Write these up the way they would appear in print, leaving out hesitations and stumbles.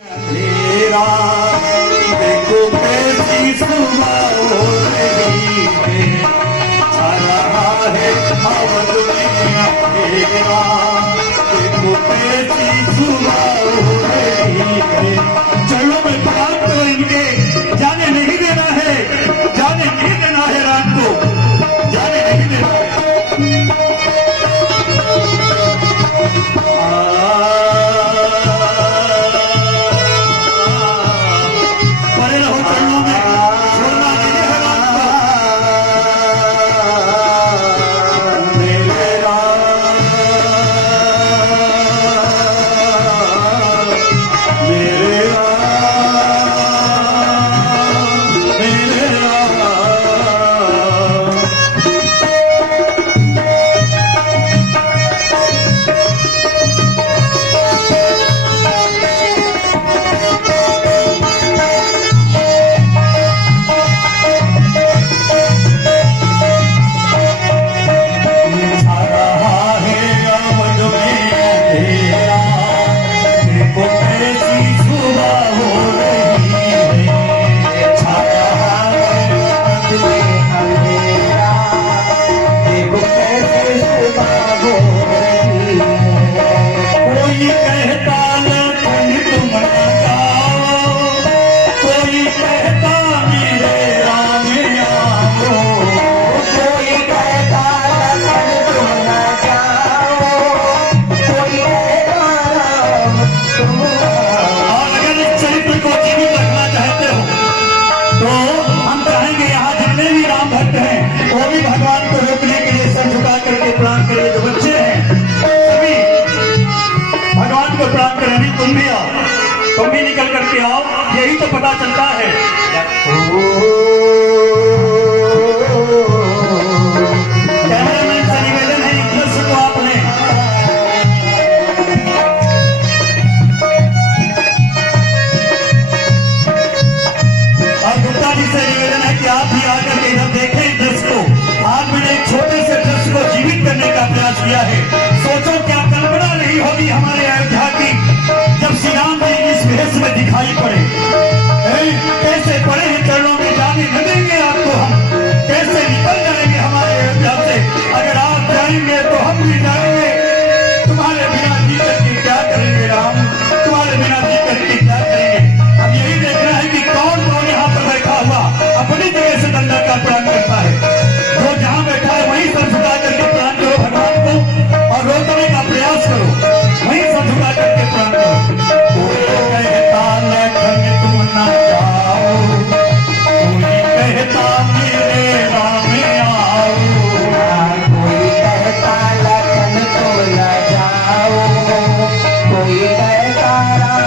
तेरा देखो कैसी सुबह हो रही है, आ रहा है अवध में तेरा, देखो कैसी सुबह हो रही है। चलो में बात तो इनके जाने नहीं देना है, जाने नहीं देना है, रात को जाने नहीं देना है। तुम भी निकल करके आओ, यही तो पता चलता है। कैमरामैन से निवेदन है, इस दृश्य को आपने और गुप्ता जी से निवेदन है कि आप भी आकर के इधर देखें इस दृश्य को। आज मैंने एक छोटे से दृश्य को जीवित करने का प्रयास किया है। सोचो क्या कल्पना नहीं होगी हमारे अयोध्या की, जब श्री राम जी इस भेष में दिखाई पड़े। कैसे पड़े हैं चरणों में, जाने न देंगे आपको हम, कैसे निकल जाएंगे हमारे अयोध्या से। अगर आप जाएंगे तो हम भी जाएंगे, तुम्हारे बिना जी करके क्या करेंगे राम, तुम्हारे बिना जी करके क्या करेंगे। अब यही देखना है कि कौन कौन यहाँ पर बैठा हुआ अपनी जगह से दंडक का प्रणाम करता है। जो जहाँ बैठा है वहीं सर झुका करके प्रणाम करो भगवान को, और रोकने का प्रयास करो, वहीं सर झुका करके प्रणाम करो। तुम ना जाओ, कोई कहता मेरे राम आओ, कोई कहता लखन तुम ना जाओ, कोई कहता राम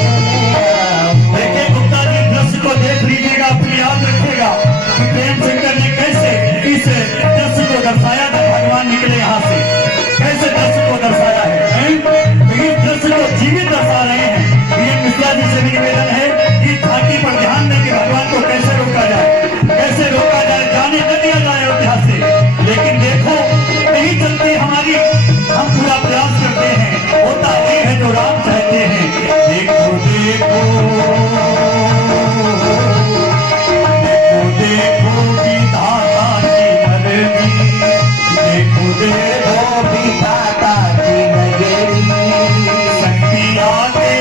चले आओ। देखिए गुप्ता जी दृश्य को देख लीजिएगा, फिर याद रखिएगा कि प्रेम शंकर ने कैसे इस दृश्य को दर्शाया था। भगवान निकले यहाँ से कैसे दृश्य को दर्शाया है, इस दृश्य को जीवित दर्शा रहे हैं। मिश्रा जी से भी निवेदन है कि झांकी पर ध्यान दें कि भगवान को कैसे रोका जाए, कैसे रोका जाए, जाने न दिया जाए अयोध्या से। लेकिन देखो नहीं चलती हमारी, हम पूरा प्रयास करते हैं, होता वही है जो राम चाहते हैं। देखो देखो देखो देखो विधाता की मर्जी, देखो देखो विधाता की नगरी, शक्ति आके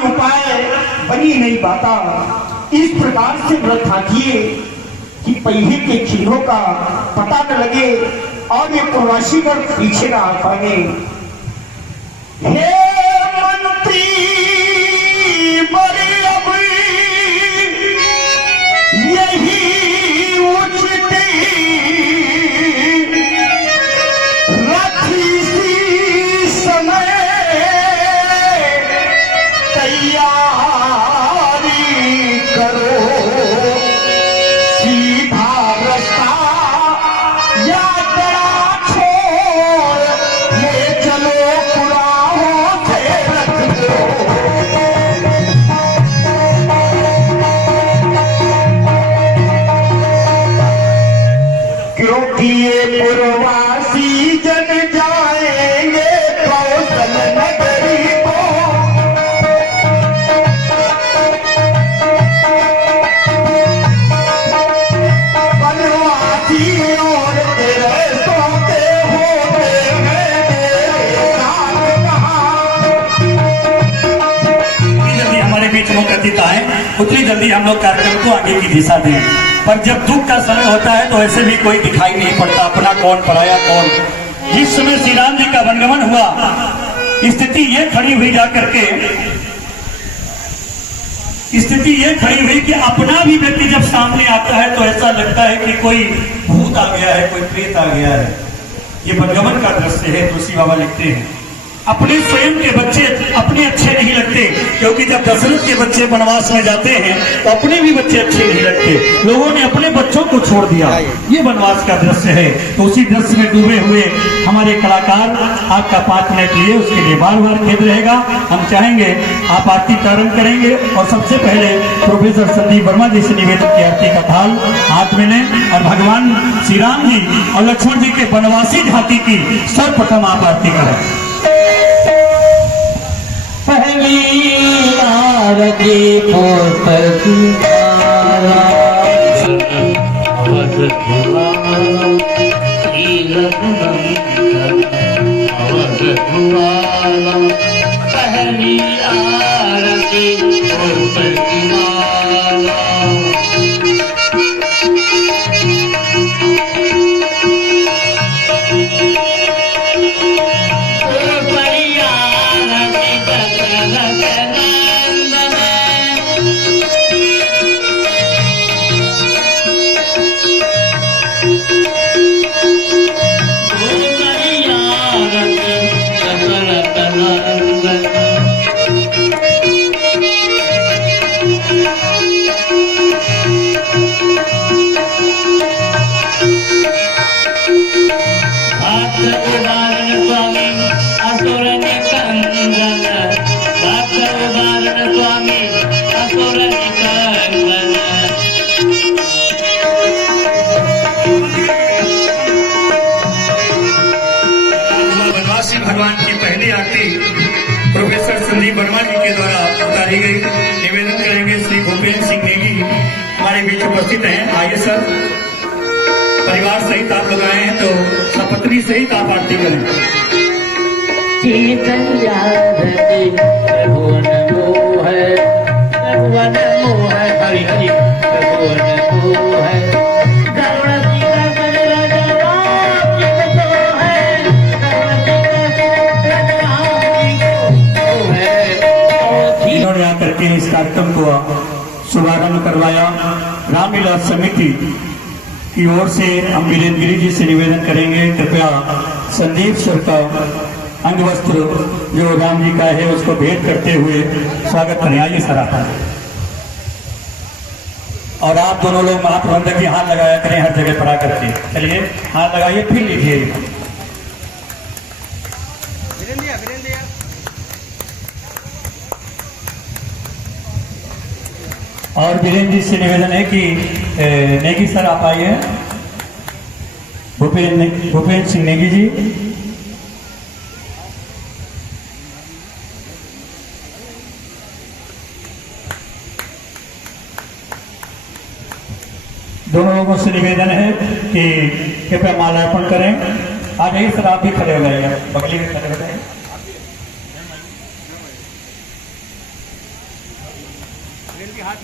उपाय बनी नहीं पाता। इस प्रकार से व्रत कीजिए कि पहिए के चिन्हों का पता न लगे और ये प्रवासी पर पीछे न आ पाए। हे मंत्री बड़े अब यही उचित रखी सी समय तैयारी करो, सीधा रास्ता या छोड़ ले चलो पुराना। उतनी जल्दी हम लोग कार्यक्रम को आगे की दिशा दें। पर जब दुख का समय होता है तो ऐसे भी कोई दिखाई नहीं पड़ता, अपना कौन पराया कौन। जिस समय श्री राम जी का वनगमन हुआ, स्थिति ये खड़ी हुई जाकर के, स्थिति ये खड़ी हुई कि अपना भी व्यक्ति जब सामने आता है तो ऐसा लगता है कि कोई भूत आ गया है, कोई प्रेत आ गया है। ये वनगमन का दृश्य है। तुलसी बाबा लिखते हैं अपने स्वयं के बच्चे अपने अच्छे नहीं लगते, क्योंकि जब दशरथ के बच्चे वनवास में जाते हैं तो अपने भी बच्चे अच्छे नहीं लगते। लोगों ने अपने बच्चों को छोड़ दिया। ये वनवास का दृश्य है। तो उसी दृश्य में डूबे हुए हमारे कलाकार आपका 5 मिनट लिए, उसके लिए बार बार खेद रहेगा। हम चाहेंगे आप आरती प्रारंभ करेंगे और सबसे पहले प्रोफेसर संदीप वर्मा जी से निवेदन की आरती का थाल हाथ में लें और भगवान श्री राम जी और लक्ष्मण जी के वनवासी झांकी की सर्वप्रथम आप आरती करें। पहली आरती पुष्प की माला, अवध दुआरा, कीलक मंगल, अवध दुआरा। पहली आरती पुष्प की माला, भगवान की पहली आरती प्रोफेसर संदीप वर्मा जी के द्वारा उतारी गई। निवेदन करेंगे श्री भूपेन्द्र सिंह नेगी हमारे बीच उपस्थित हैं। आइए सर, परिवार सहित आप लोग आए हैं तो सपत्नी सहित आप आरती करें। हरि हरि करके इस कार्यक्रम को शुभारंभ करवाया। रामलीला समिति की ओर से हम वीरेंद्र गिरी जी से निवेदन करेंगे, कृपया संदीप सर का अंग वस्त्र जो राम जी का है उसको भेंट करते हुए स्वागत करें। आइए सर आप। और आप दोनों लोग महाप्रबंधक की हाथ लगाया करें हर जगह पर आकर के। चलिए हाथ लगाइए, फिर लीजिए। और वीरेंद्र जी से निवेदन है कि नेगी सर आप आइए। भूपेन्द्र सिंह नेगी जी। दोनों लोगों से निवेदन है कि कृपया माल्यार्पण करें। आ जाइए सर, आप भी खड़े हो जाइए, बगली में खड़े हो जाइए।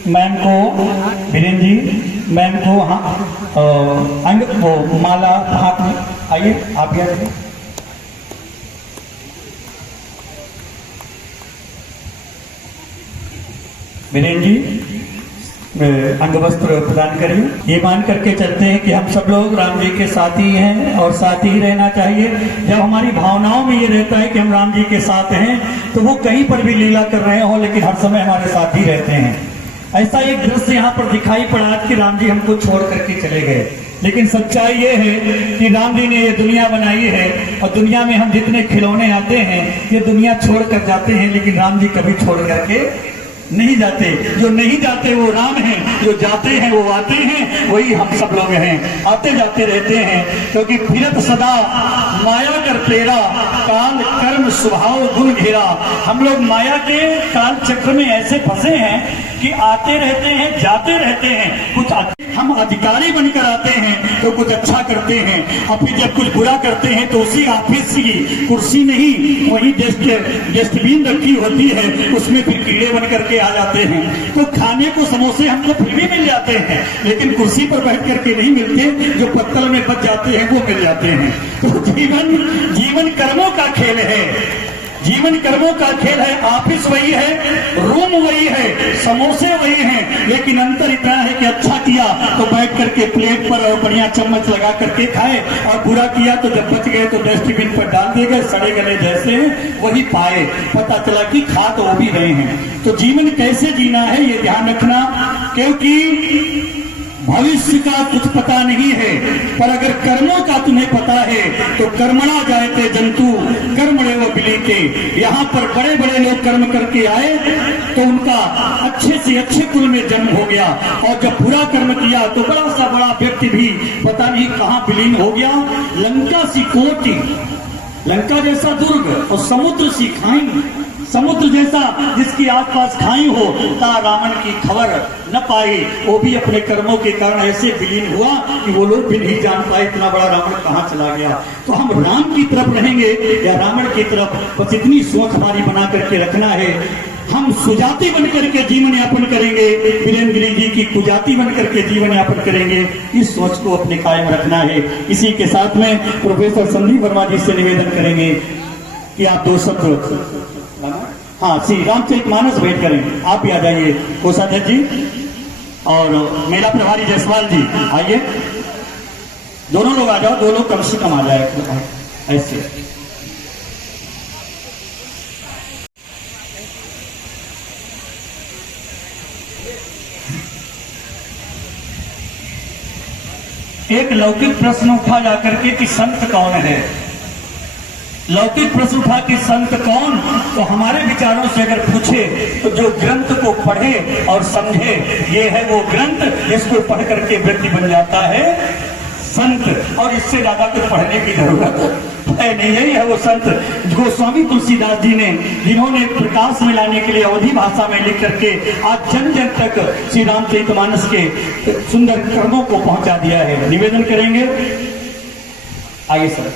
मैम को वीरेंद्र जी, मैम को अंग वो माला हाथ में, आइए आप भी आइए। वीरेंद्र जी अंग वस्त्र प्रदान करिए। ये मान करके चलते हैं कि हम सब लोग राम जी के साथी हैं और साथी ही रहना चाहिए। जब हमारी भावनाओं में ये रहता है कि हम राम जी के साथ हैं तो वो कहीं पर भी लीला कर रहे हो लेकिन हर समय हमारे साथ ही रहते हैं। ऐसा एक दृश्य यहाँ पर दिखाई पड़ा कि राम जी हमको छोड़ करके चले गए, लेकिन सच्चाई ये है कि राम जी ने ये दुनिया बनाई है और दुनिया में हम जितने खिलौने आते हैं ये दुनिया छोड़ कर जाते हैं, लेकिन राम जी कभी छोड़ करके नहीं जाते। जो नहीं जाते वो राम हैं, जो जाते हैं वो आते हैं, वही हम सब लोग हैं, आते जाते रहते हैं। क्योंकि फिरत सदा माया कर फेरा, काल कर्म स्वभाव गुण घेरा। हम लोग माया के काल चक्र में ऐसे फंसे हैं कि आते रहते हैं जाते रहते हैं। कुछ हम अधिकारी बनकर आते हैं तो कुछ अच्छा करते हैं, और फिर जब कुछ बुरा करते हैं तो उसी ऑफिस की कुर्सी नहीं, वही डस्टबिन रखी होती है, उसमें फिर कीड़े बन करके आ जाते हैं। तो खाने को समोसे हमको फिर भी मिल जाते हैं, लेकिन कुर्सी पर बैठ करके नहीं मिलते, जो पत्तल में बच जाते हैं वो मिल जाते हैं। तो जीवन कर्मों का खेल है, जीवन कर्मों का खेल है। ऑफिस वही है, रूम वही है, समोसे वही हैं, लेकिन अंतर इतना है कि अच्छा किया तो बैठ करके प्लेट पर और बढ़िया चम्मच लगा करके खाए, और बुरा किया तो जब बच गए तो डस्टबिन पर डाल दिए गए, सड़े गले जैसे हैं वही पाए, पता चला कि खा तो वो भी रहे हैं। तो जीवन कैसे जीना है ये ध्यान रखना, क्योंकि भविष्य का कुछ पता नहीं है, पर अगर कर्मों का तुम्हें पता है तो कर्मणा जायते जंतु कर्मणे वो बिलीते। यहाँ पर बड़े बड़े लोग कर्म करके आए तो उनका अच्छे से अच्छे कुल में जन्म हो गया, और जब बुरा कर्म किया तो बड़ा सा बड़ा व्यक्ति भी पता नहीं कहाँ विलीन हो गया। लंका सी कोटि, लंका जैसा दुर्ग और समुद्र सी खाई, समुद्र जैसा जिसके आसपास खाई हो, ता रावण की खबर न पाई, वो भी अपने कर्मों के कारण ऐसे विलीन हुआ कि वो लोग भी नहीं जान पाए इतना बड़ा रावण कहाँ चला गया। तो हम राम की तरफ रहेंगे या रावण की तरफ, बस इतनी सोच हमारी बना करके रखना है। हम सुजाति बनकर के जीवन यापन करेंगे, वीरेंद्र जी की कुजाति बनकर के जीवन यापन करेंगे, इस सोच को अपने कायम रखना है। इसी के साथ में प्रोफेसर संदीप वर्मा जी से निवेदन करेंगे कि आप दो शब्द, हाँ, श्री रामचरितमानस भेंट करें। आप भी आ जाइए, कोषाध्यक्ष जी और मेला प्रभारी जयसवाल जी आइए, दोनों लोग आ जाओ, दो लोग कम से कम आ जाए ऐसे। एक लौकिक प्रश्न उठा जाकर के कि संत कौन है। लौकिक प्रश्न उठा कि संत कौन, तो हमारे विचारों से अगर पूछे तो जो ग्रंथ को पढ़े और समझे, ये है वो ग्रंथ जिसको पढ़ करके व्यक्ति बन जाता है संत, और इससे ज्यादा कुछ पढ़ने की जरूरत है नहीं। यही है वो संत गोस्वामी तुलसीदास जी ने, जिन्होंने प्रकाश में लाने के लिए अवधी भाषा में लिख करके आज जन जन तक श्री रामचरितमानस के सुंदर कर्मों को पहुंचा दिया है। निवेदन करेंगे, आइए सर।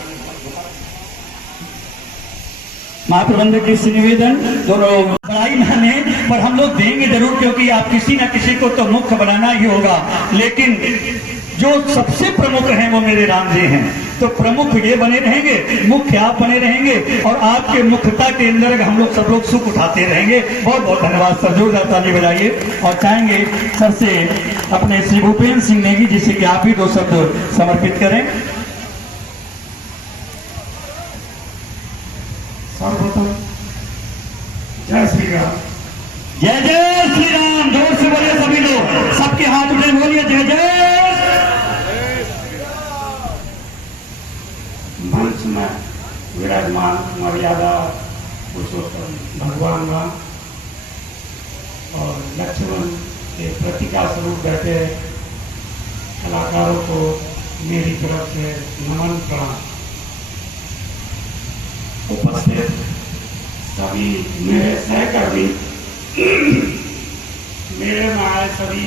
महाप्रबंधक जी से निवेदन, दोनों बड़ाई माने पर हम लोग देंगे जरूर, क्योंकि आप किसी न किसी को तो मुख्य बनाना ही होगा, लेकिन जो सबसे प्रमुख हैं वो मेरे राम जी हैं। तो प्रमुख ये बने रहेंगे, मुख्य आप बने रहेंगे, और आपके मुख्यता के अंदर हम लोग सब लोग सुख उठाते रहेंगे। बहुत बहुत धन्यवाद सर, जोरदार ताली बजाइए। और चाहेंगे सर से अपने श्री भूपेन्द्र सिंह नेगी जी से कि आप भी दो शब्द समर्पित करें। सर्वप्रथम जय श्री राम। जय जय श्री राम, जोर से बोलिए सभी लोग, सबके हाथ उठे बोलिए जय जय। मंच में विराजमान मर्यादा पुरुषोत्तम भगवान राम और लक्ष्मण के प्रतीका स्वरूप बैठे कलाकारों को मेरी तरफ से नमन प्रणाम। उपस्थित सभी मेरे सहकर्मी, मेरे में आए सभी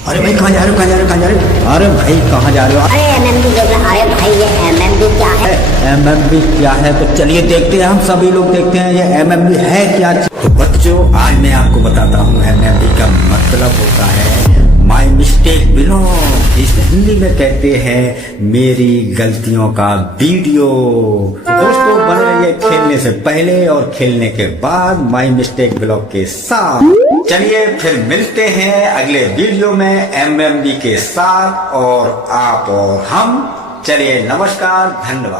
अरे भाई कहाँ जा रहे हो, कहाँ जा रहे हो, कहाँ जा रहे हो? अरे भाई कहाँ जा रहे हो? अरे एमएमबी देख रहा। अरे भाई ये एमएमबी क्या है? एमएमबी क्या है? तो चलिए देखते हैं, हम सभी लोग देखते हैं ये एमएमबी है क्या। तो बच्चों आज मैं आपको बताता हूँ एमएमबी का मतलब होता है माई मिस्टेक बिलोंग। इस हिंदी में कहते हैं मेरी गलतियों का वीडियो। तो दोस्तों बने रहिए खेलने से पहले और खेलने के बाद माई मिस्टेक बिलोंग के साथ। चलिए फिर मिलते हैं अगले वीडियो में एमएमबी के साथ, और आप और हम। चलिए नमस्कार, धन्यवाद।